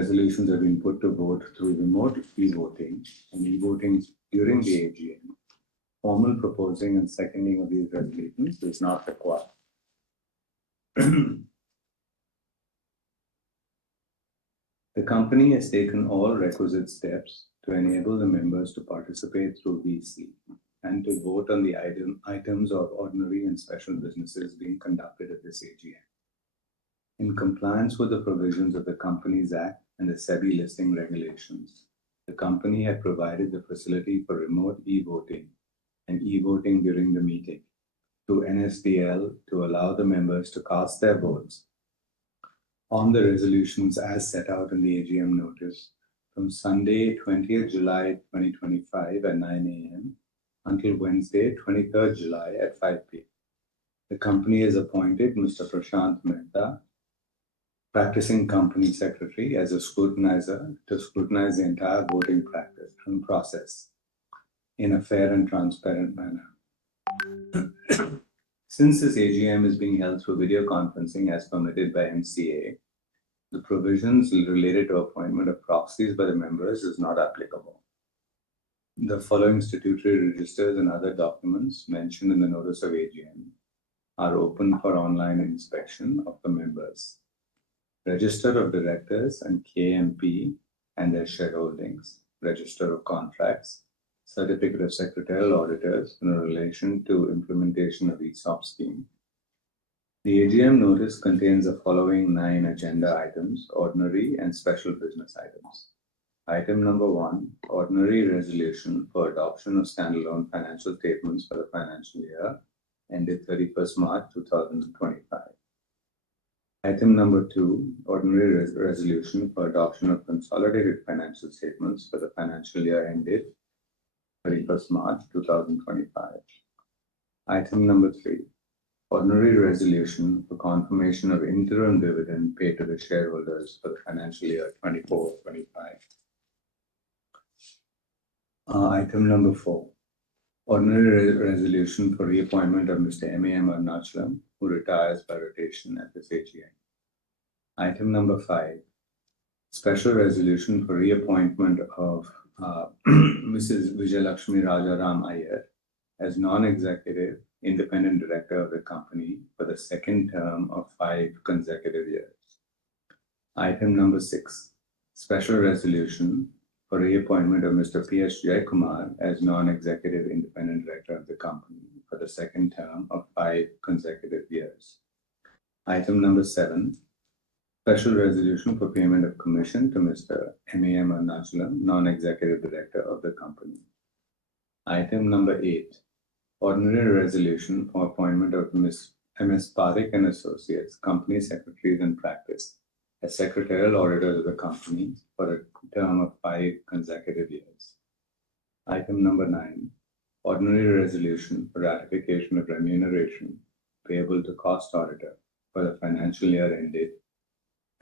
resolutions have been put to vote through remote e-voting and e-voting during the AGM. Formal proposing and seconding of these resolutions is not required. The company has taken all requisite steps to enable the members to participate through VC and to vote on the items of ordinary and special businesses being conducted at this AGM. In compliance with the provisions of the Companies Act and the SEBI listing regulations, the company had provided the facility for remote e-voting and e-voting during the meeting to NSDL to allow the members to cast their votes on the resolutions as set out in the AGM notice from Sunday, 20th July 2025 at 9 a.m. until Wednesday, 23rd July at 5 p.m. The company has appointed Mr. Prashant Mehta, practicing company secretary, as a scrutinizer to scrutinize the entire voting practice and process in a fair and transparent manner. Since this AGM is being held through video conferencing as permitted by MCA, the provisions related to appointment of proxies by the members is not applicable. The following statutory registers and other documents mentioned in the notice of AGM are open for online inspection of the members. Register of Directors and KMP and their shareholdings, Register of Contracts, Certificate of Secretarial Auditors in relation to implementation of ESOP scheme. The AGM notice contains the following 9 agenda items, ordinary and special business items. Item number 1, ordinary resolution for adoption of standalone financial statements for the financial year ended 31st March 2025. Item number 2, ordinary resolution for adoption of consolidated financial statements for the financial year ended 31st March 2025. Item number 3, ordinary resolution for confirmation of interim dividend paid to the shareholders for the financial year 24-25. Item number 4, ordinary resolution for reappointment of Mr. M.A.M. Arunachalam, who retires by rotation at this AGM. Item number 5, special resolution for reappointment of Mrs. Vijayalakshmi Rajaram Iyer as non-executive independent director of the company for the second term of 5 consecutive years. Item number 6, special resolution for reappointment of Mr. P.S. Jaikumar as non-executive independent director of the company for the second term of 5 consecutive years. Item number 7, special resolution for payment of commission to Mr. M.A.M. Arunachalam, non-executive director of the company. Item number 8, ordinary resolution for appointment of Ms. M.S. Parekh and Associates, company secretaries in practice, as secretarial auditors of the company for a term of 5 consecutive years. Item number 9, ordinary resolution for ratification of remuneration payable to cost auditor for the financial year ended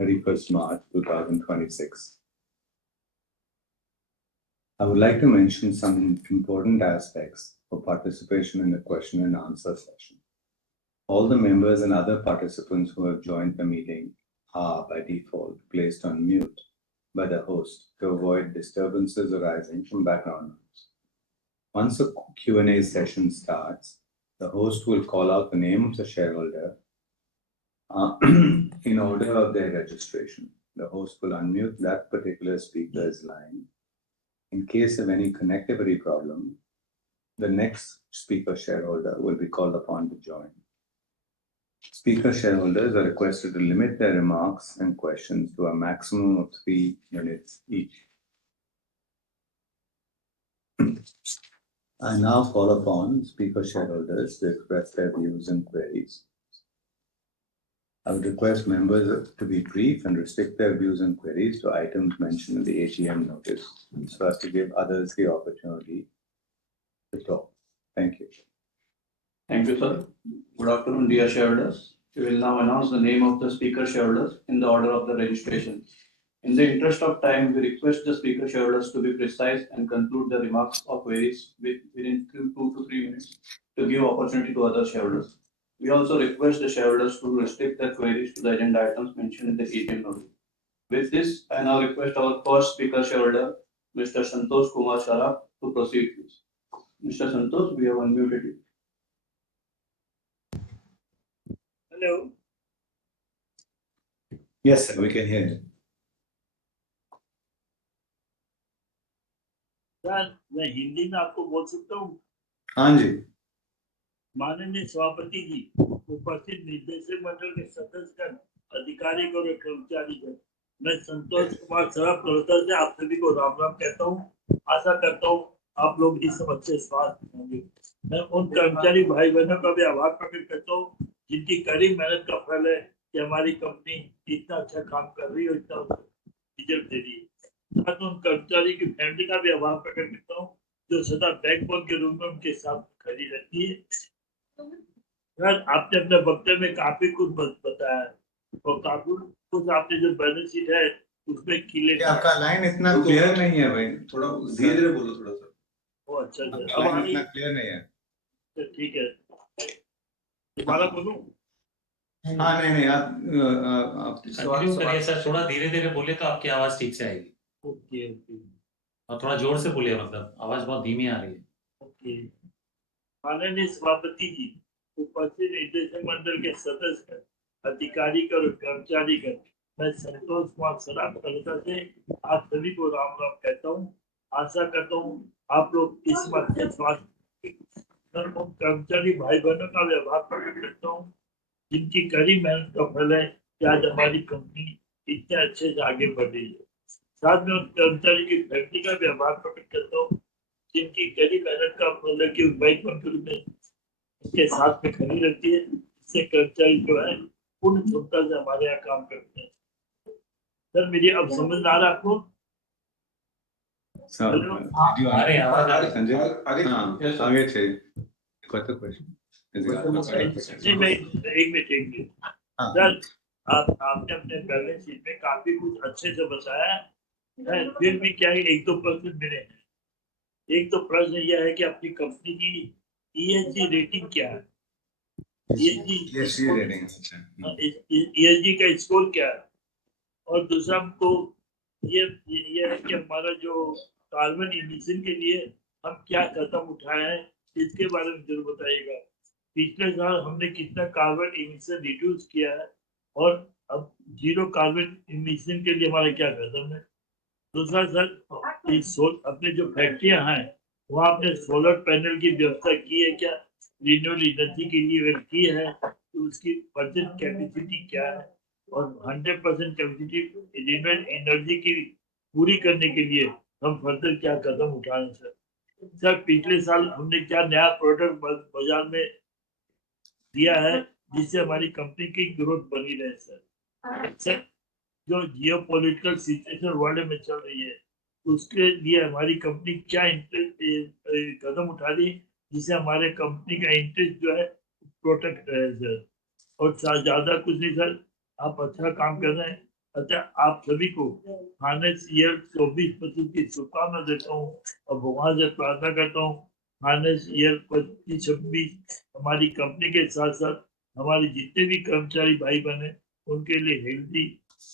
31st March 2026. I would like to mention some important aspects for participation in the question and answer session. All the members and other participants who have joined the meeting are, by default, placed on mute by the host to avoid disturbances arising from background noise. Once a Q&A session starts, the host will call out the name of the shareholder in order of their registration. The host will unmute that particular speaker's line. In case of any connectivity problem, the next speaker shareholder will be called upon to join. Speaker shareholders are requested to limit their remarks and questions to a maximum of 3 minutes each. I now call upon speaker shareholders to express their views and queries. I would request members to be brief and restrict their views and queries to items mentioned in the AGM notice, so as to give others the opportunity to talk. Thank you. Thank you, sir. Good afternoon, dear shareholders. We will now announce the name of the speaker shareholders in the order of the registration. In the interest of time, we request the speaker shareholders to be precise and conclude the remarks of queries within 2 to 3 minutes to give opportunity to other shareholders. We also request the shareholders to restrict their queries to the agenda items mentioned in the AGM notice. With this, I now request our first speaker shareholder, Mr. Santosh Kumar Sharaf, to proceed, please. Mr. Santosh, we have unmuted you. Hello. Yes, sir, we can hear you. Sir मैं हिंदी में आपको बोल सकता हूँ। हाँ जी। माननीय सभापति जी, उपस्थित निर्देशक मंडल के सदस्य, अधिकारी और कर्मचारी, मैं संतोष कुमार सराफ कोलकाता से आप सभी को राम राम कहता हूँ। आशा करता हूँ आप लोग इस सब अच्छे स्वास्थ्य होंगे। मैं उन कर्मचारी भाई बहनों का भी आभार प्रकट करता हूँ जिनकी कड़ी मेहनत का फल है कि हमारी कंपनी इतना अच्छा काम कर रही है, इतना रिजल्ट दे रही है। साथ उन कर्मचारी की फैमिली का भी आभार प्रकट करता हूँ जो सदा बैकबोन के रूप में उनके साथ खड़ी रहती है। सर, आपने अपने वक्तव्य में काफी कुछ बताया और काफी कुछ आपने जो बैलेंस शीट है उसमें क्लियर। आपका लाइन इतना क्लियर नहीं है भाई, थोड़ा धीरे धीरे बोलो थोड़ा सा। ओ अच्छा सर, अब अब इतना क्लियर नहीं है। ठीक है, दोबारा बोलूं? हाँ नहीं आप कंटिन्यू करिए सर, थोड़ा धीरे धीरे बोले तो आपकी आवाज ठीक से आएगी। ओके ओके और थोड़ा जोर से बोलिए, मतलब आवाज बहुत धीमी आ रही है। ओके। माननीय सभापति जी, उपस्थित निर्देशक मंडल के सदस्य, अधिकारी और कर्मचारी, मैं संतोष कुमार सराफ कोलकाता से आप सभी को राम राम कहता हूँ। आशा करता हूँ आप लोग इस मध्य स्वास्थ्य कर्मचारी भाई बहनों का व्यवहार प्रकट करता हूँ जिनकी कड़ी मेहनत का फल है कि आज हमारी कंपनी इतने अच्छे से आगे बढ़ रही है। साथ में उन कर्मचारी की फैमिली का व्यवहार प्रकट करता हूँ जिनकी कड़ी मेहनत का फल है कि बाइक कंपनी में उनके साथ में खड़ी रहती है। इससे कर्मचारी जो है पूर्ण क्षमता से हमारे यहाँ काम करते हैं। सर मेरी अब समझ आ रहा आपको? आगे चाहिए। एक मिनट सर, आपने अपने बैलेंस शीट में काफी कुछ अच्छे से बताया है, फिर भी क्या है एक दो प्रश्न मेरे हैं। एक तो प्रश्न यह है कि अपनी कंपनी की ESG रेटिंग क्या है? ESG का स्कोर क्या है? और दूसरा हमको ये है कि हमारा जो कार्बन इमिशन के लिए हम क्या कदम उठाए हैं इसके बारे में जरूर बताइएगा। पिछले साल हमने कितना कार्बन इमिशन रिड्यूस किया है और अब जीरो कार्बन इमिशन के लिए हमारा क्या कदम है। दूसरा सर, अपने जो फैक्ट्रियां हैं वहाँ आपने सोलर पैनल की व्यवस्था की है क्या? रिन्यूएबल एनर्जी के लिए अगर की है तो उसकी प्रेजेंट कैपेसिटी क्या है और 100% कैपेसिटी रिन्यूएबल एनर्जी की पूरी करने के लिए हम फर्दर क्या कदम उठाएं सर? सर पिछले साल हमने क्या नया प्रोडक्ट बाजार में दिया है जिससे हमारी कंपनी की ग्रोथ बनी रहे सर? जो जियो पॉलिटिकल सिचुएशन वर्ल्ड में चल रही है उसके लिए हमारी कंपनी क्या कदम उठा रही है जिससे हमारे कंपनी का इंटरेस्ट जो है प्रोटेक्ट रहे सर? और ज्यादा कुछ नहीं सर, आप अच्छा काम कर रहे हैं। अच्छा, आप सभी को फाइनेंस ईयर 24-25 की शुभकामना देता हूँ और भगवान से प्रार्थना करता हूँ फाइनेंस ईयर 25-26 हमारी कंपनी के साथ साथ हमारे जितने भी कर्मचारी भाई बहन हैं उनके लिए हेल्दी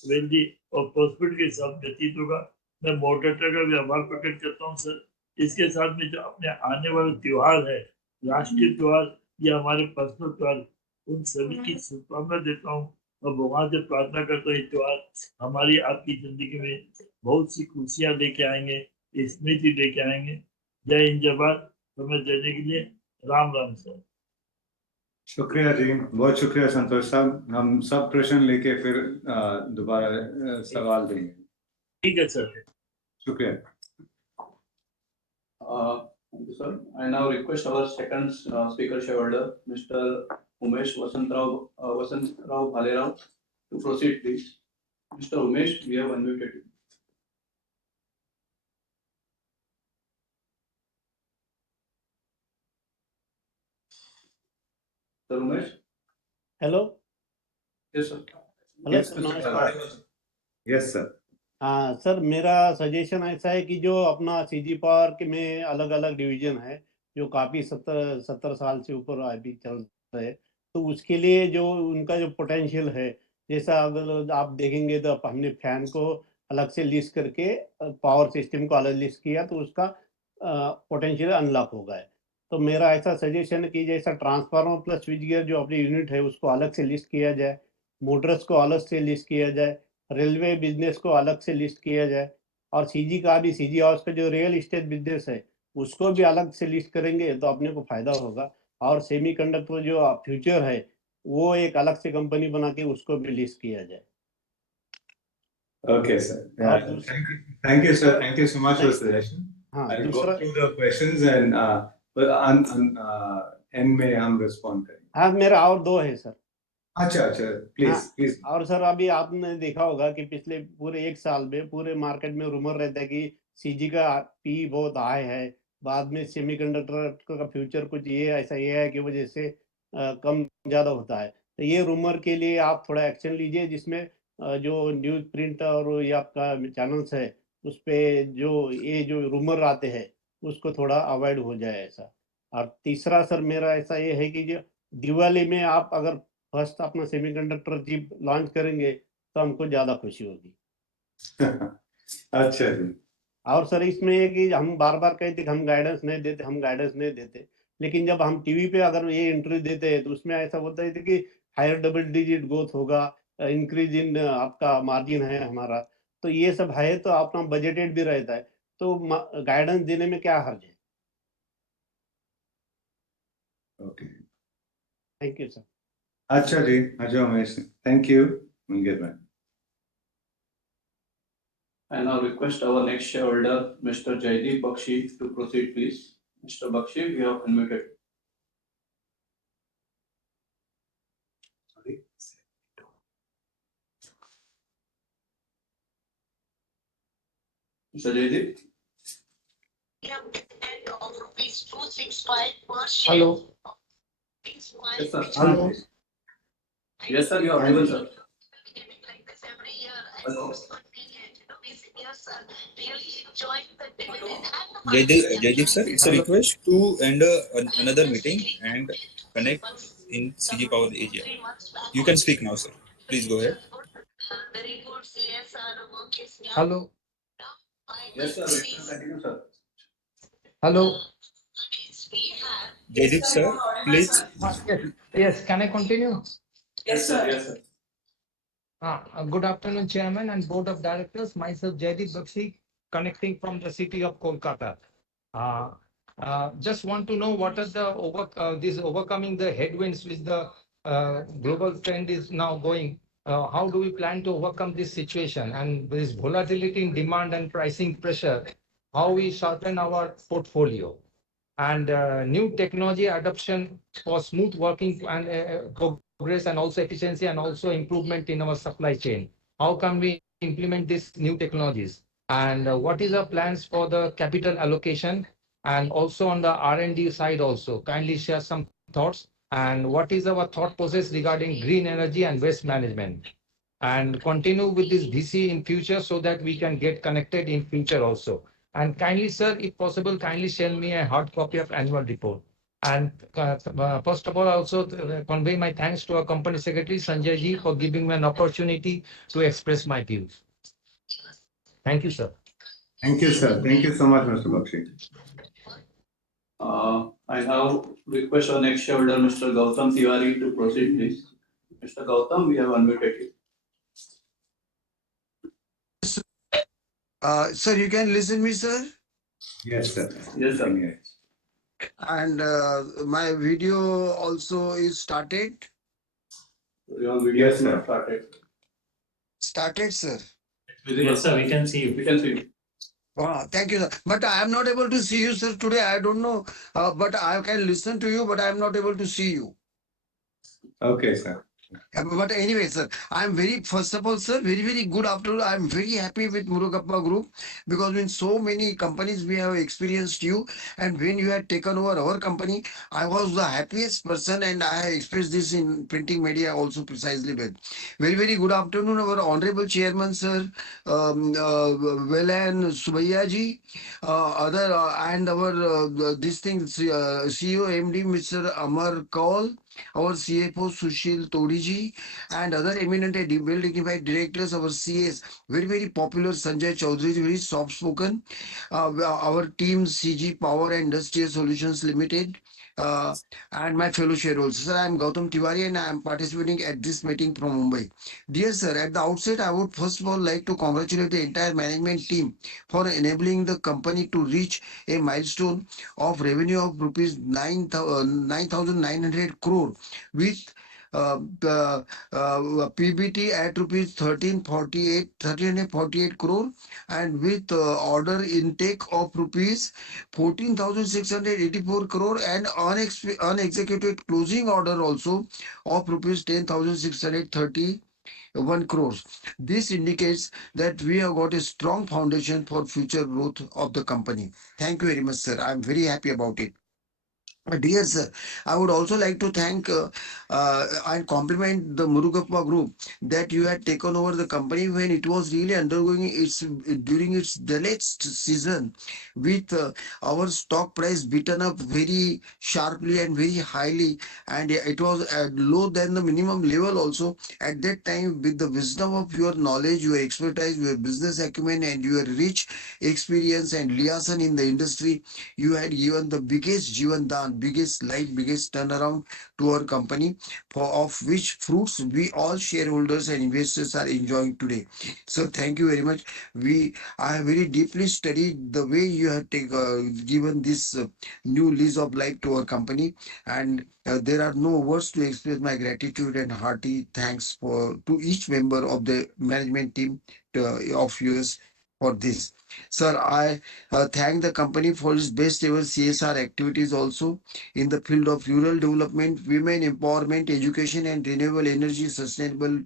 वेल्दी और प्रॉस्पेरिटी के साथ व्यतीत होगा। मैं मॉडरेटर का भी आभार प्रकट करता हूँ सर। इसके साथ में जो अपने आने वाले त्योहार है, राष्ट्रीय त्योहार या हमारे पर्सनल त्योहार, उन सभी की शुभकामना देता हूँ और भगवान से प्रार्थना करता हूँ ये त्योहार हमारी आपकी जिंदगी में बहुत सी खुशियाँ लेके आएंगे, स्मृति लेके आएंगे। जय हिंद, जय भारत। समय देने के लिए राम राम सर। शुक्रिया जी, बहुत शुक्रिया संतोष साहब। हम सब प्रश्न लेके फिर दोबारा सवाल देंगे। ठीक है सर, शुक्रिया। Thank you, sir. I now request our second speaker shareholder, Mr. Umesh Vasantrao Bhalerao, to proceed, please. Mr. Umesh, we have unmuted you. Sir Umesh? Hello Yes, sir. Hello Yes, sir, Mr. नमस्कार। Yes sir. हाँ sir, मेरा suggestion ऐसा है कि जो अपना CG park में अलग अलग डिवीजन है जो काफ़ी 70 साल से ऊपर अभी चल रहे हैं, तो उसके लिए जो उनका जो पोटेंशियल है जैसा अगर आप देखेंगे तो हमने फैन को अलग से लिस्ट करके पावर सिस्टम को अलग लिस्ट किया तो उसका पोटेंशियल अनलॉक हो गया है। तो मेरा ऐसा सजेशन है कि जैसा ट्रांसफार्मर प्लस स्विच गियर जो अपनी यूनिट है उसको अलग से लिस्ट किया जाए, मोटर्स को अलग से लिस्ट किया जाए, रेलवे बिजनेस को अलग से लिस्ट किया जाए, और सीजी का भी, सीजी हाउस का जो रियल इस्टेट बिजनेस है उसको भी अलग से लिस्ट करेंगे तो अपने को फायदा होगा। और सेमीकंडक्टर जो फ्यूचर है वो एक अलग से कंपनी बना के उसको भी लिस्ट किया जाए। Okay, sir. और Yeah, दूसरा, thank you, sir. Thank you so much for the suggestion. हाँ I'll go दूसरा, through the questions and end में हम respond करेंगे। हाँ मेरा और दो है सर। अच्छा, please, हाँ, please. और सर अभी आपने देखा होगा कि पिछले पूरे 1 साल में पूरे मार्केट में रूमर रहता है कि सीजी का पी बहुत हाई है, बाद में सेमीकंडक्टर का फ्यूचर कुछ ये ऐसा ये है की वजह से कम ज्यादा होता है। तो ये रूमर के लिए आप थोड़ा एक्शन लीजिए जिसमें जो न्यूज प्रिंट और ये आपका चैनल्स है उस पे जो रूमर आते हैं उसको थोड़ा अवॉइड हो जाए ऐसा। और तीसरा सर मेरा ऐसा ये है कि जो दिवाली में आप अगर फर्स्ट अपना सेमीकंडक्टर चिप लॉन्च करेंगे तो हमको ज्यादा खुशी होगी। अच्छा जी। और सर इसमें ये कि हम बार बार कहते कि हम गाइडेंस नहीं देते, हम गाइडेंस नहीं देते, लेकिन जब हम टीवी पे अगर ये इंटरव्यू देते हैं तो उसमें ऐसा होता है कि हायर डबल डिजिट ग्रोथ होगा, इंक्रीज इन आपका मार्जिन है हमारा, तो ये सब है तो अपना बजटेड भी रहता है, तो गाइडेंस देने में क्या हर्ज है। Okay. Thank you sir. अच्छा जी, अच्छा Umesh, thank you. We'll get back. I now request our next shareholder, Mr. Jaideep Bakshi, to proceed, please. Mr. Bakshi, you have unmuted. Sorry. Mr. Jaideep? Hello. Yes, sir. Hello. Yes, sir, you are audible, sir. Hello. Jaideep sir, it's a request to end another meeting and connect in CG Power AGM. You can speak now, sir. Please go ahead. Hello. Yes, sir, you can continue, sir. Hello. Jaideep sir, please. Yes. Yes. Can I continue? Yes, sir, yes, sir. Good afternoon, Chairman and Board of Directors. Myself, Jaideep Bakshi, connecting from the city of Kolkata. Just want to know what are the overcoming the headwinds which the global trend is now going. How do we plan to overcome this situation and this volatility in demand and pricing pressure? How we sharpen our portfolio and new technology adoption for smooth working and progress and also efficiency and also improvement in our supply chain. How can we implement these new technologies? And what is our plans for the capital allocation and also on the R&D side also? Kindly share some thoughts. And what is our thought process regarding green energy and waste management? And continue with this VC in future so that we can get connected in future also. And kindly, sir, if possible, kindly send me a hard copy of annual report. And first of all, also convey my thanks to our company secretary, Sanjay ji, for giving me an opportunity to express my views. Thank you, sir. Thank you, sir. Thank you so much, Mr. Bakshi. I now request our next shareholder, Mr. Gautam Tiwari, to proceed, please. Mr. Gautam, we have unmuted you. Sir, you can listen me, sir. Yes, sir. Yes, sir. Yes. And my video also is started. Your video Yes, is sir. not started. Started, sir. Yes, sir, we can see you. We can see you. Thank you, sir. But I am not able to see you, sir, today. I don't know. But I can listen to you, but I am not able to see you. Okay, sir. But anyway, sir, I'm very, first of all, sir, very, very good afternoon. I'm very happy with Murugappa Group because in so many companies we have experienced you. And when you had taken over our company, I was the happiest person and I expressed this in printing media also precisely well. Very, very good afternoon, our Honorable Chairman, sir, Velan Subaiya ji, and our, this thing, CEO MD, Mr. Amar Kaul, our CFO Sushil Todiji, and other eminent and well dignified directors, our CS, very, very popular Sanjay Chaudhary, very soft spoken, our team CG Power and Industrial Solutions Limited, uh, and my fellow shareholders. Sir, I am Gautam Tiwari and I am participating at this meeting from Mumbai. Dear sir, at the outset, I would first of all like to congratulate the entire management team for enabling the company to reach a milestone of revenue of rupees 9,900 crore with the PBT at rupees 1348 crore, and with order intake of rupees 14,684 crore, and unexecuted closing order also of rupees 10,631 crores. This indicates that we have got a strong foundation for future growth of the company. Thank you very much, sir. I'm very happy about it. Dear sir, I would also like to thank and compliment the Murugappa Group that you had taken over the company when it was really undergoing its during its the latest season, with our stock price beaten up very sharply and very highly, and it was low than the minimum level also. At that time, with the wisdom of your knowledge, your expertise, your business acumen, and your rich experience and liaison in the industry, you had given the biggest Jivan Dan, biggest light, biggest turnaround to our company, for of which fruits we all shareholders and investors are enjoying today. So thank you very much. I have very deeply studied the way you have given this new lease of life to our company, and there are no words to express my gratitude and hearty thanks for to each member of the management team of yours for this. Sir, I thank the company for its best ever CSR activities also in the field of rural development, women empowerment, education, and renewable energy sustainable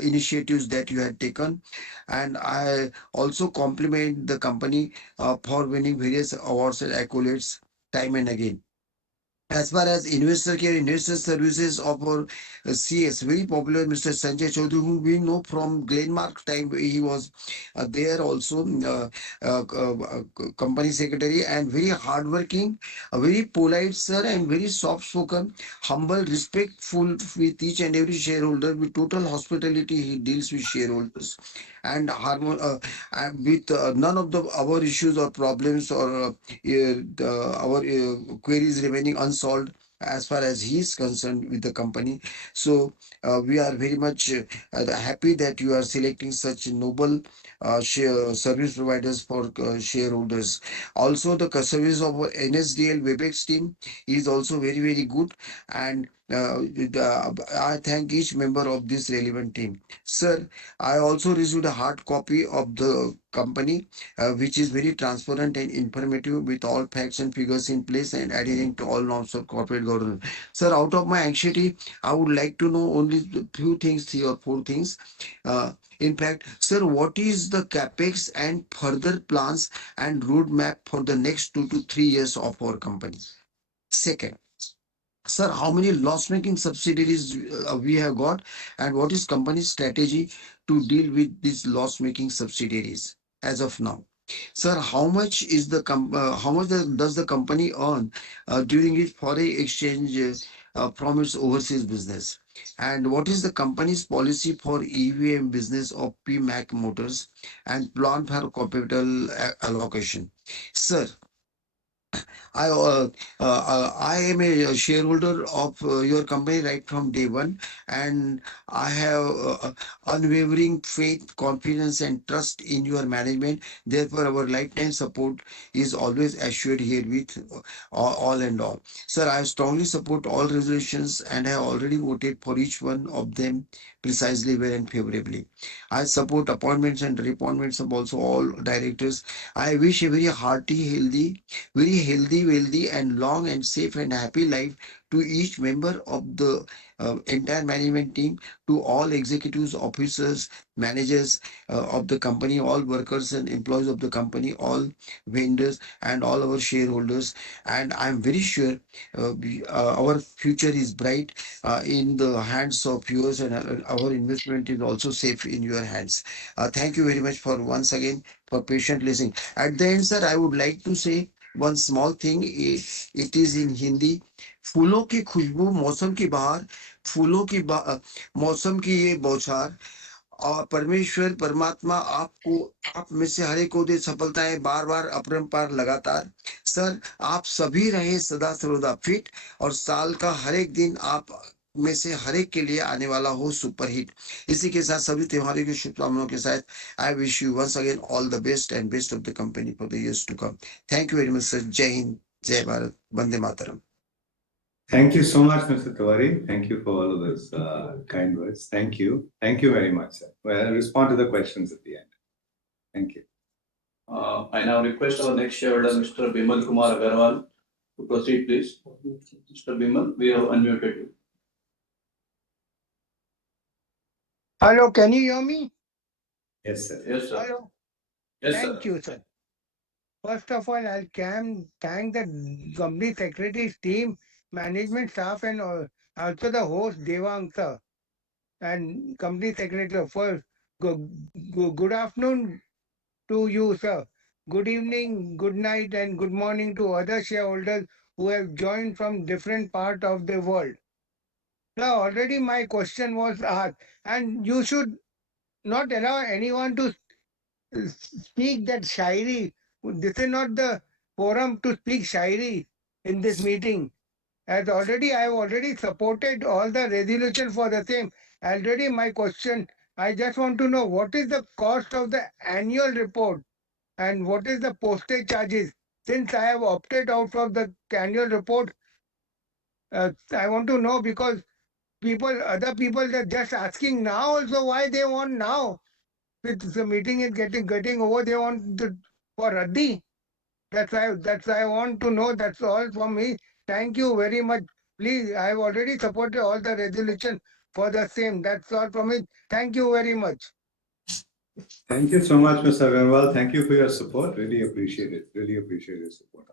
initiatives that you had taken. And I also compliment the company for winning various awards and accolades time and again. As far as investor care, investor services of our CS, very popular Mr. Sanjay Chaudhary, whom we know from Glenmark time. He was there also, company secretary, and very hardworking, very polite sir, and very soft spoken, humble, respectful with each and every shareholder. With total hospitality, he deals with shareholders, and with none of the our issues or problems or our queries remaining unsolved as far as he is concerned with the company. So we are very much happy that you are selecting such noble service providers for shareholders. Also, the service of our NSDL Webex team is also very, very good, and I thank each member of this relevant team. Sir, I also received a hard copy of the company, which is very transparent and informative with all facts and figures in place and adhering to all norms of corporate governance. Sir, out of my anxiety, I would like to know only a few things, 3 or 4 things. In fact, sir, what is the capex and further plans and roadmap for the next 2 to 3 years of our company? Second, sir, how many loss-making subsidiaries we have got, and what is company's strategy to deal with these loss-making subsidiaries as of now? Sir, how much is does the company earn during its foreign exchange from its overseas business? And what is the company's policy for EVM business of PMAC Motors and plan for capital allocation? Sir, I am a shareholder of your company right from day one, and I have unwavering faith, confidence, and trust in your management. Therefore, our lifetime support is always assured here with all and all. Sir, I strongly support all resolutions and have already voted for each one of them precisely well and favorably. I support appointments and reappointments of also all directors. I wish a very healthy, wealthy, and long and safe and happy life to each member of the entire management team, to all executives, officers, managers of the company, all workers and employees of the company, all vendors, and all our shareholders. And I'm very sure our future is bright in the hands of yours, and our investment is also safe in your hands. Thank you very much for once again for patient listening. At the end, sir, I would like to say one small thing. It is in Hindi. फूलों की खुशबू, मौसम की बहार, फूलों की मौसम की ये बौछार, और परमेश्वर परमात्मा आपको, आप में से हर एक को दे सफलताएं बार बार अपरंपार लगातार। सर, आप सभी रहे सदा सर्वदा फिट, और साल का हर एक दिन आप में से हर एक के लिए आने वाला हो सुपरहिट। इसी के साथ सभी त्योहारों की शुभकामनाओं के साथ I wish you once again all the best and best of the company for the years to come. Thank you very much sir. जय हिंद, जय भारत, वंदे मातरम। Thank you so much, Mr. Tiwari. Thank you for all of those kind words. Thank you. Thank you very much, sir. Well, I'll respond to the questions at the end. Thank you. I now request our next shareholder, Mr. Bimal Kumar Agarwal, to proceed, please. Mr. Bimal, we have unmuted you. Hello, can you hear me? Yes, sir. Yes, sir. Hello. Yes, Thank sir. you, sir. First of all, I can thank the company secretary's team, management staff, and also the host Devang sir and company secretary. First, good afternoon to you, sir. Good evening, good night, and good morning to other shareholders who have joined from different parts of the world. Sir, already my question was asked, and you should not allow anyone to speak that shairi. This is not the forum to speak shairi in this meeting. As already, I have already supported all the resolution for the same. Already my question, I just want to know what is the cost of the annual report and what is the postage charges. Since I have opted out of the annual report, I want to know because other people are just asking now also why they want now. With the meeting is getting over, they want for Raddi. That's why I want to know. That's all from me. Thank you very much. Please, I have already supported all the resolution for the same. That's all from me. Thank you very much. Thank you so much, Mr. Agarwal. Thank you for your support. Really appreciate it. Really appreciate your support.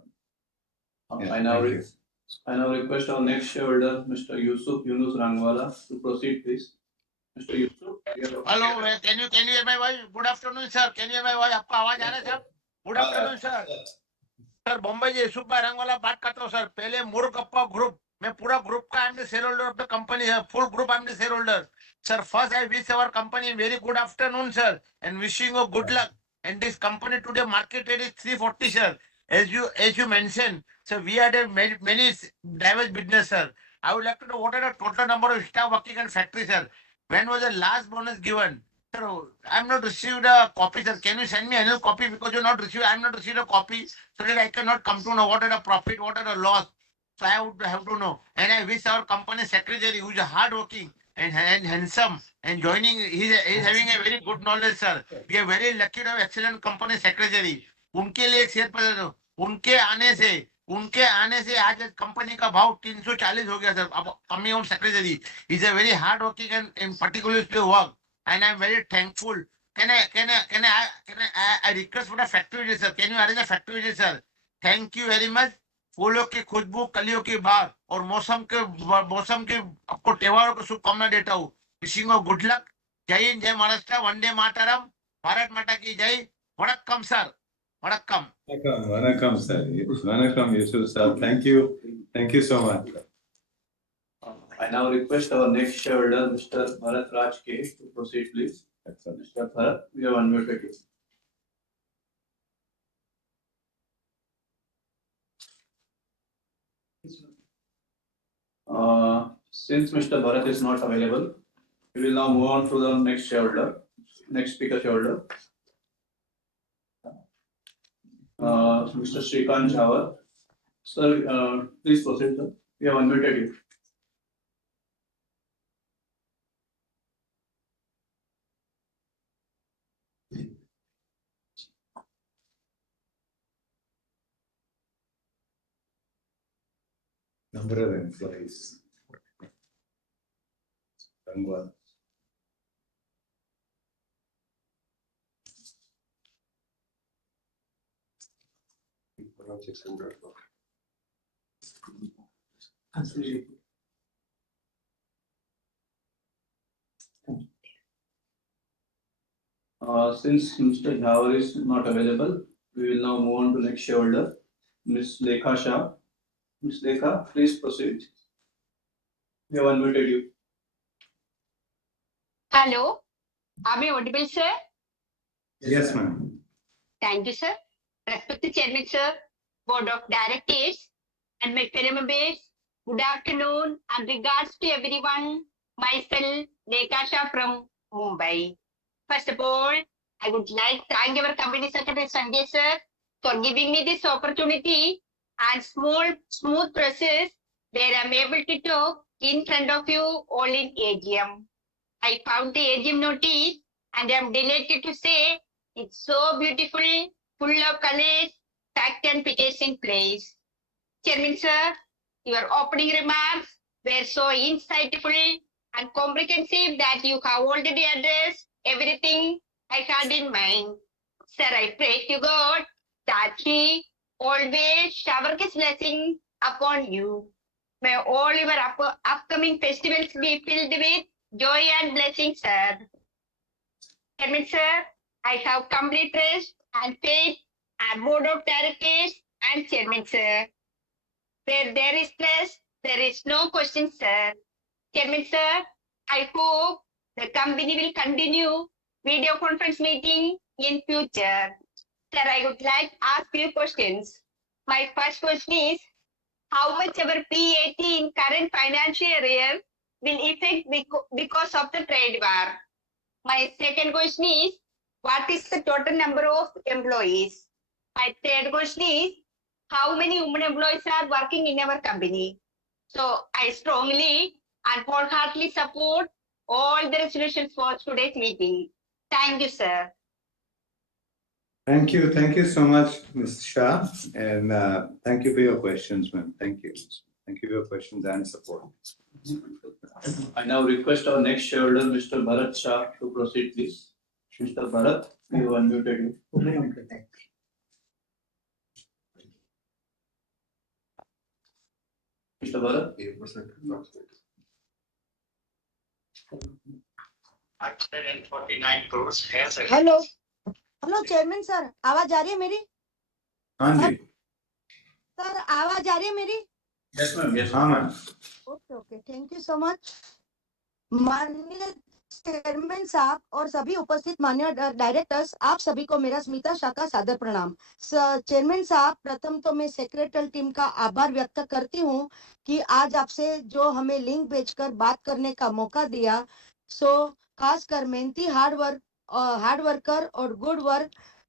Yeah, I now thank you. request our next shareholder, Mr. Yusuf Yunus Rangwala, to proceed, please. Mr. Yusuf. Hello, can you hear my voice? Good afternoon, sir. Can you hear my voice? आपका आवाज आ रहा है sir? Good afternoon, sir. Sir, Bombay से यूसुफ भाई रंगवाला बात करता हूँ सर। पहले मुर्गप्पा ग्रुप, मैं पूरा ग्रुप का I am the shareholder of the company है, full group I am the shareholder. Sir, first I wish our company very good afternoon sir and wishing you good luck. And this company today market rate is 340 sir. As you mentioned, sir, we had a many diverse business sir. I would like to know what are the total number of staff working in factory sir. When was the last bonus given? Sir, I'm not received a copy sir. Can you send me another copy because you not received? I'm not received a copy so that I cannot come to know what are the profit, what are the loss. So I would have to know. And I wish our company secretary who is hardworking and handsome and joining, he's having a very good knowledge sir. We are very lucky to have excellent company secretary. उनके लिए एक share पर उनके आने से आज company का भाव 340 हो गया सर। अब कमी home secretary is a very hard working and particularly work and I am very thankful. Can I request for a factory visit, sir? Can you arrange a factory visit, sir? Thank you very much. फूलों की खुशबू, कलियों की बात और मौसम की आपको त्योहारों को शुभकामना देता हूँ। Wishing you good luck. जय हिंद, जय महाराष्ट्र, वंदे मातरम, भारत माता की जय। वणक्कम sir, Vanakkam. Vanakkam, sir. Vanakkam, Yusuf sir. Thank you. Thank you so much. I now request our next shareholder, Mr. Bharat Raj K, to proceed, please. Mr. Bharat, we have unmuted you. Since Mr. Bharat is not available, we will now move on to the next shareholder, next speaker shareholder. Mr. Shrikant Jhawar. Sir, please proceed, sir. We have unmuted you. Number of employees. Rangwal. Since Mr. Jhawar is not available, we will now move on to next shareholder, Ms. Lekha Shah. Ms. Lekha, please proceed. We have unmuted you. Hello, am I audible, sir? Yes, ma'am. Thank you, sir. Respected Chairman, sir, Board of Directors, and my fellow members, good afternoon and regards to everyone. Myself, Lekha Shah from Mumbai. First of all, I would like to thank our company secretary Sanjay sir for giving me this opportunity and smooth process where I'm able to talk in front of you all in AGM. I found the AGM notice and I'm delighted to say it's so beautiful, full of colors, fact and figures in place. Chairman sir, your opening remarks were so insightful and comprehensive that you have already addressed everything I had in mind. Sir, I pray to God that He always shower His blessing upon you. May all your upcoming festivals be filled with joy and blessings, sir. Chairman, sir, I have complete trust and faith and board of directors and chairman, sir. Where there is trust, there is no question, sir. Chairman, sir, I hope the company will continue video conference meeting in future. Sir, I would like to ask you questions. My first question is, how much our PAT in current financial year will affect because of the trade war? My second question is, what is the total number of employees? My third question is, how many women employees are working in our company? So I strongly and wholeheartedly support all the resolutions for today's meeting. Thank you, sir. Thank you so much, Ms. Shah, and thank you for your questions, ma'am. Thank you. Thank you for your questions and support. I now request our next shareholder, Mr. Bharat Shah, to proceed, please. Mr. Bharat, we have unmuted you. Mr. Bharat? Hello hello chairman sir, आवाज आ रही है मेरी? हाँ जी। Sir आवाज आ रही है मेरी? Yes, ma'am. Yes, हाँ ma'am. Okay okay, thank you so much. माननीय चेयरमैन साहब और सभी उपस्थित माननीय डायरेक्टर्स, आप सभी को मेरा स्मिता शाह का सादर प्रणाम. चेयरमैन साहब, प्रथम तो मैं सेक्रेटरी टीम का आभार व्यक्त करती हूँ कि आज आपसे जो हमें लिंक भेजकर बात करने का मौका दिया. सो खासकर मेहनती हार्ड वर्कर और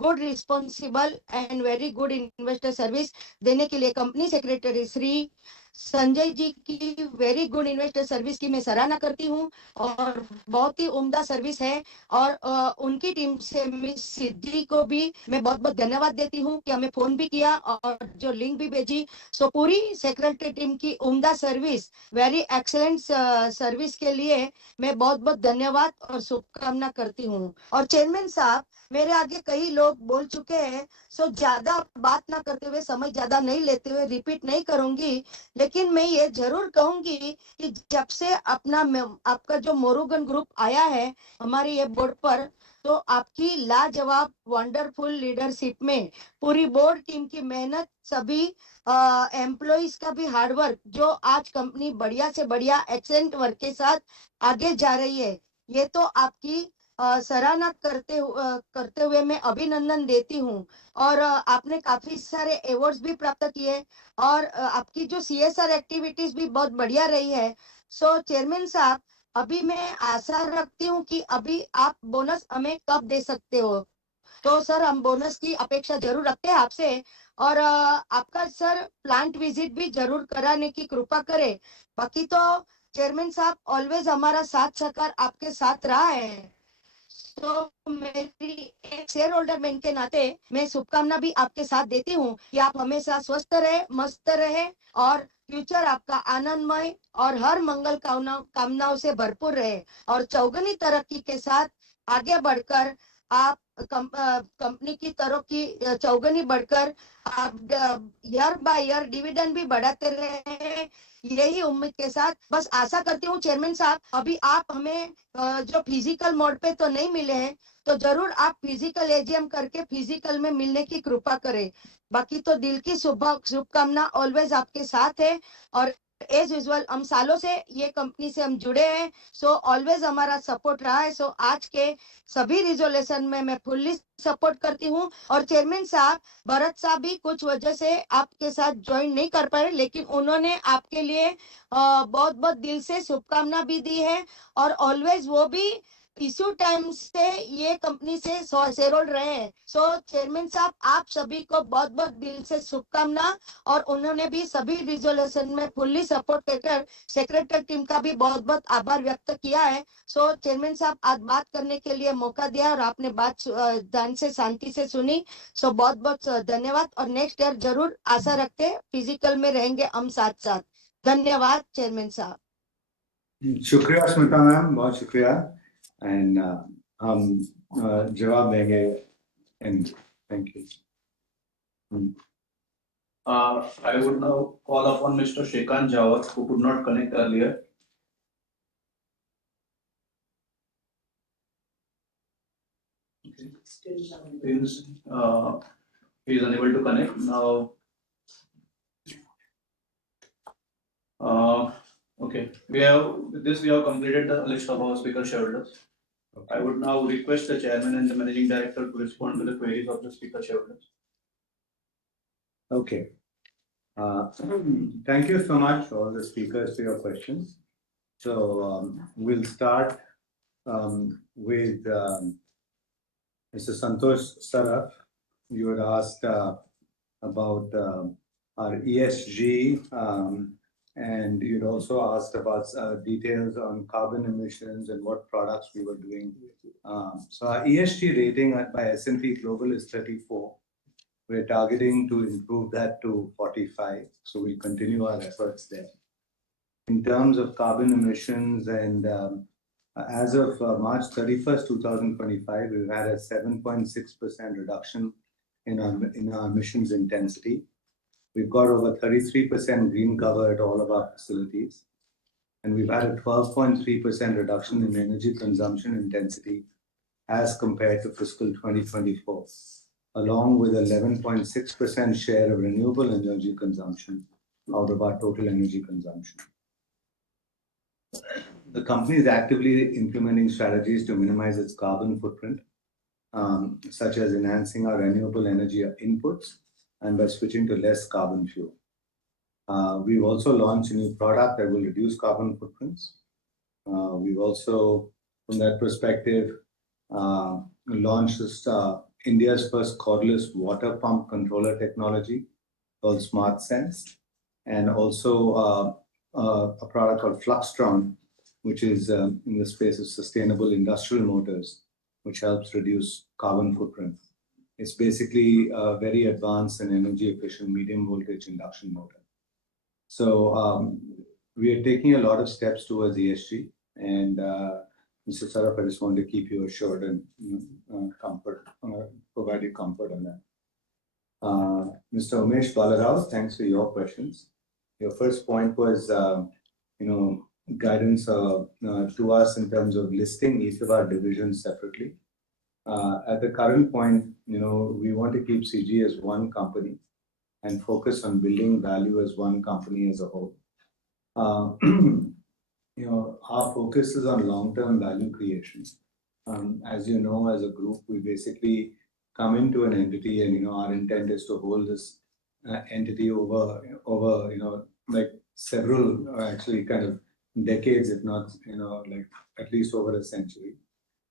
good responsible and very good investor service देने के लिए कंपनी सेक्रेटरी श्री संजय जी की वेरी गुड इन्वेस्टर सर्विस की मैं सराहना करती हूँ और बहुत ही उम्दा सर्विस है. और उनकी टीम से मिस सिद्धि को भी मैं बहुत बहुत धन्यवाद देती हूँ कि हमें फोन भी किया और जो लिंक भी भेजी. सो पूरी सेक्रेटरी टीम की उम्दा सर्विस, वेरी एक्सेलेंट सर्विस के लिए मैं बहुत बहुत धन्यवाद और शुभकामना करती हूँ. और चेयरमैन साहब, मेरे आगे कई लोग बोल चुके हैं, सो ज्यादा बात ना करते हुए, समय ज्यादा नहीं लेते हुए रिपीट नहीं करूंगी, लेकिन मैं ये जरूर कहूंगी कि जब से आपका जो मोरुगन ग्रुप आया है हमारे ये बोर्ड पर, तो आपकी लाजवाब वंडरफुल लीडरशिप में पूरी बोर्ड टीम की मेहनत, सभी एम्प्लॉइज का भी हार्डवर्क, जो आज कंपनी बढ़िया से बढ़िया एक्सेलेंट वर्क के साथ आगे जा रही है, ये तो आपकी सराहना करते हुए मैं अभिनंदन देती हूँ. और आपने काफी सारे अवार्ड्स भी प्राप्त किए और आपकी जो CSR एक्टिविटीज भी बहुत बढ़िया रही है. सो चेयरमैन साहब, अभी मैं आशा रखती हूँ कि अभी आप बोनस हमें कब दे सकते हो. तो सर, हम बोनस की अपेक्षा जरूर रखते हैं आपसे और आपका सर प्लांट विजिट भी जरूर कराने की कृपा करें. बाकी तो चेयरमैन साहब, ऑलवेज हमारा साथ सहकार आपके साथ रहा है. तो मेरी एक शेयर होल्डर मैन के नाते मैं शुभकामना भी आपके साथ देती हूँ कि आप हमेशा स्वस्थ रहे, मस्त रहे और फ्यूचर आपका आनंदमय और हर मंगल कामनाओं से भरपूर रहे और चौगुनी तरक्की के साथ आगे बढ़कर आप कंपनी की तरफ की चौगुनी बढ़कर आप ईयर बाय ईयर डिविडेंड भी बढ़ाते रहे, यही उम्मीद के साथ बस आशा करती हूँ चेयरमैन साहब, अभी आप हमें जो फिजिकल मोड पे तो नहीं मिले हैं, तो जरूर आप फिजिकल एजीएम करके फिजिकल में मिलने की कृपा करें। बाकी तो दिल की शुभकामना ऑलवेज आपके साथ है, और एज यूजुअल हम सालों से ये कंपनी से हम जुड़े हैं, सो ऑलवेज हमारा सपोर्ट रहा है। सो आज के सभी रिजोल्यूशन में मैं फुल्ली सपोर्ट करती हूँ। और चेयरमैन साहब, भरत साहब भी कुछ वजह से आपके साथ ज्वाइन नहीं कर पाए, लेकिन उन्होंने आपके लिए बहुत बहुत दिल से शुभकामना भी दी है, और ऑलवेज वो भी इश्यू टाइम से ये कंपनी से शेयर होल्डर रहे हैं। सो चेयरमैन साहब, आप सभी को बहुत बहुत दिल से शुभकामना, और उन्होंने भी सभी रिजोल्यूशन में फुल्ली सपोर्ट कर सेक्रेटरी टीम का भी बहुत बहुत आभार व्यक्त किया है। सो चेयरमैन साहब, आज बात करने के लिए मौका दिया और आपने बात ध्यान से शांति से सुनी, सो बहुत बहुत धन्यवाद। और नेक्स्ट ईयर जरूर आशा रखते फिजिकल में रहेंगे हम साथ साथ। धन्यवाद चेयरमैन साहब। शुक्रिया स्मिता मैम, बहुत शुक्रिया। एंड हम जवाब देंगे। And thank you. I would now call upon Mr. Shrikant Jawat, who could not connect earlier. Since he is unable to connect now. Okay, we have completed the list of our speaker shareholders. I would now request the chairman and the managing director to respond to the queries of the speaker shareholders. Okay. Thank you so much, all the speakers, for your questions. So we'll start with Mr. Santosh Saraf. You had asked about our ESG, and you'd also asked about details on carbon emissions and what products we were doing. So our ESG rating by S&P Global is 34. We're targeting to improve that to 45. So we'll continue our efforts there. In terms of carbon emissions, and as of March 31st, 2025, we've had a 7.6% reduction in our emissions intensity. We've got over 33% green cover at all of our facilities. And we've had a 12.3% reduction in energy consumption intensity as compared to fiscal 2024, along with 11.6% share of renewable energy consumption out of our total energy consumption. The company is actively implementing strategies to minimize its carbon footprint, such as enhancing our renewable energy inputs and by switching to less carbon fuel. We've also launched a new product that will reduce carbon footprints. We've also, from that perspective, launched this, India's first cordless water pump controller technology called Smart Sense, and also a product called Fluxtron, which is in the space of sustainable industrial motors, which helps reduce carbon footprint. It's basically a very advanced and energy efficient medium voltage induction motor. So we are taking a lot of steps towards ESG, and Mr. Saraf, I just want to keep you assured and provide you comfort on that. Mr. Umesh Balarao, thanks for your questions. Your first point was, guidance to us in terms of listing each of our divisions separately. At the current point, we want to keep CG as one company and focus on building value as one company as a whole. Our focus is on long-term value creation. As you know, as a group, we basically come into an entity, and our intent is to hold this entity over like several actually kind of decades, if not like at least over a century.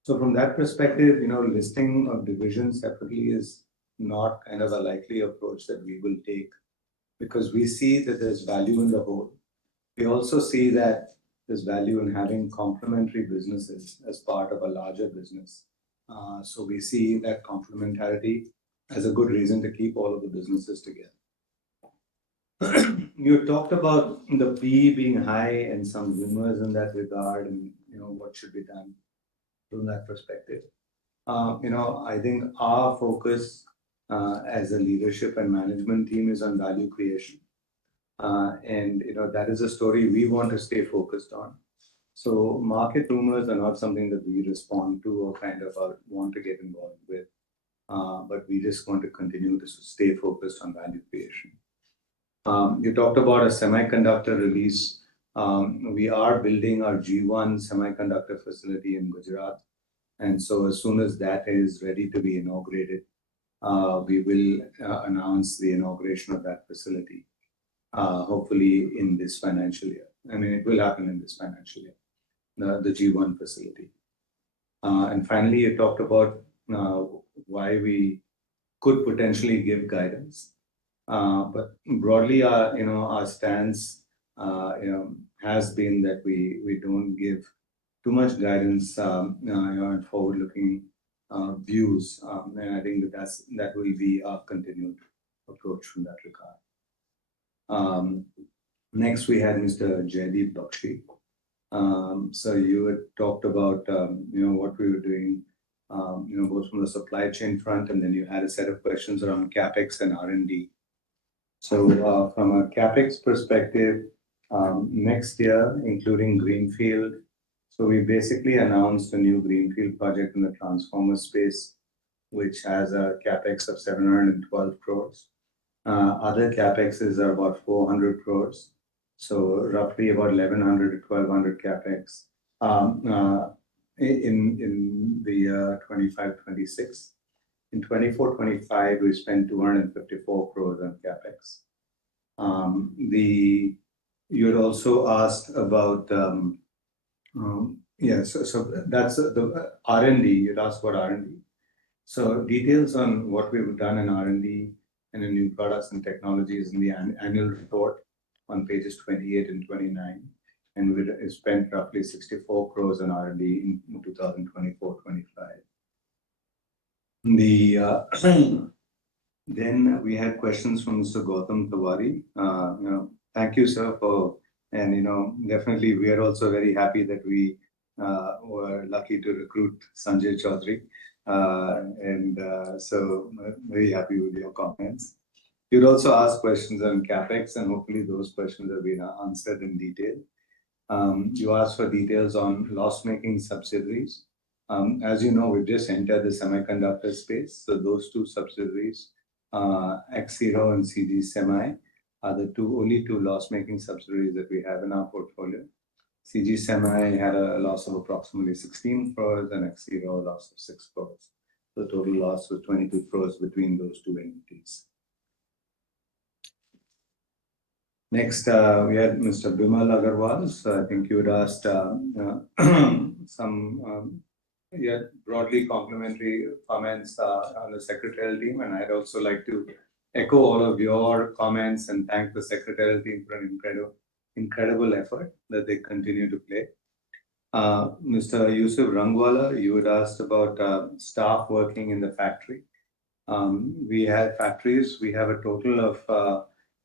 So from that perspective, listing of divisions separately is not kind of a likely approach that we will take, because we see that there's value in the whole. We also see that there's value in having complementary businesses as part of a larger business. So we see that complementarity as a good reason to keep all of the businesses together. You talked about the PE being high and some rumors in that regard, and what should be done from that perspective. I think our focus as a leadership and management team is on value creation. And that is a story we want to stay focused on. So market rumors are not something that we respond to or kind of want to get involved with. But we just want to continue to stay focused on value creation. You talked about a semiconductor release. We are building our G1 semiconductor facility in Gujarat. And so as soon as that is ready to be inaugurated, we will announce the inauguration of that facility, hopefully in this financial year. I mean, it will happen in this financial year, the G1 facility. And finally, you talked about why we could potentially give guidance. But broadly, our stance, has been that we don't give too much guidance, and forward-looking views, and I think that will be our continued approach from that regard. Next, we had Mr. Jaideep Bakshi. So you had talked about what we were doing, both from the supply chain front, and then you had a set of questions around capex and R&D. So from a capex perspective, next year, including greenfield, so we basically announced a new greenfield project in the transformer space, which has a capex of 712 crores. Other capexes are about 400 crores. So roughly about 1100 to 1200 capex in the year 25-26. In 24-25, we spent 254 crores on capex. You had also asked about so that's the R&D. You'd asked about R&D. So details on what we've done in R&D and in new products and technologies in the annual report on pages 28 and 29. And we spent roughly 64 crores on R&D in 2024-25. Then we had questions from Mr. Gautam Tawari. Thank you, sir, and definitely we are also very happy that we were lucky to recruit Sanjay Chaudhary, and so very happy with your comments. You'd also ask questions on capex, and hopefully those questions have been answered in detail. You asked for details on loss-making subsidiaries. As you know, we've just entered the semiconductor space, so those two subsidiaries, Axiro and CG Semi, are the only two loss-making subsidiaries that we have in our portfolio. CG Semi had a loss of approximately 16 crores and Axiro a loss of 6 crores. The total loss was 22 crores between those two entities. Next, we had Mr. Bimal Agarwal. So I think you had asked some broadly complimentary comments on the secretarial team, and I'd also like to echo all of your comments and thank the secretarial team for an incredible effort that they continue to play. Mr. Yusuf Rangwala, you had asked about staff working in the factory. We had factories. We have a total of,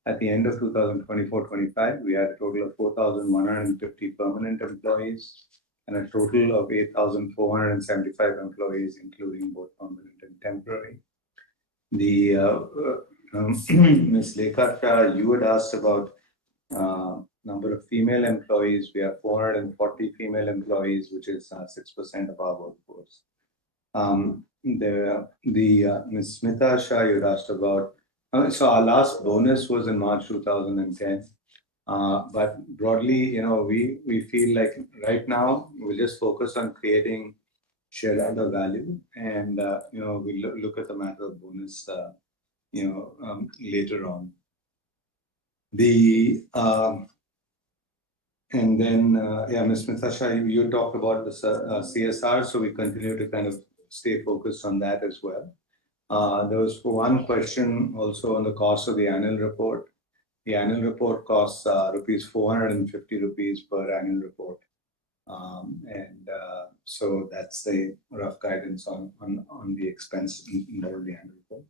at the end of 2024-25, we had a total of 4,150 permanent employees and a total of 8,475 employees, including both permanent and temporary. Ms. Lekha, you had asked about number of female employees. We have 440 female employees, which is 6% of our workforce. Ms. Smita Shah, you had asked about. So our last bonus was in March 2010. But broadly, we feel like right now we just focus on creating shareholder value, and we look at the matter of bonus, later on. And then, Ms. Smita Shah, you talked about the CSR, so we continue to kind of stay focused on that as well. There was one question also on the cost of the annual report. The annual report costs rupees 450 rupees per annual report. So that's the rough guidance on the expense involved in the annual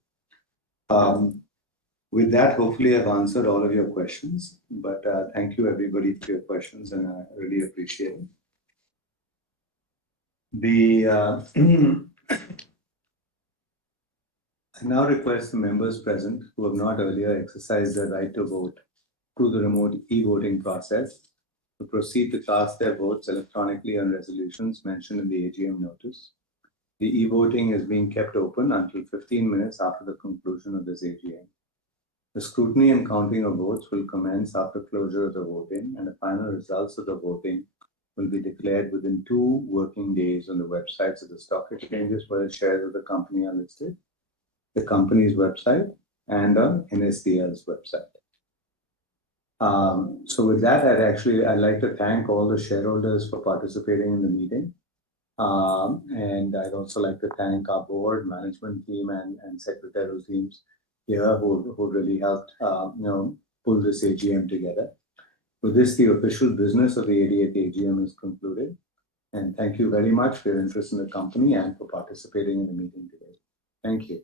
report. With that, hopefully I've answered all of your questions, but thank you everybody for your questions, and I really appreciate it. I now request the members present who have not earlier exercised their right to vote through the remote e-voting process to proceed to cast their votes electronically on resolutions mentioned in the AGM notice. The e-voting is being kept open until 15 minutes after the conclusion of this AGM. The scrutiny and counting of votes will commence after closure of the voting, and the final results of the voting will be declared within 2 working days on the websites of the stock exchanges where the shares of the company are listed, the company's website, and on NSDL's website. So with that, I'd like to thank all the shareholders for participating in the meeting. And I'd also like to thank our board, management team, and secretarial teams here who really helped pull this AGM together. With this, the official business of the 88th AGM is concluded. And thank you very much for your interest in the company and for participating in the meeting today. Thank you.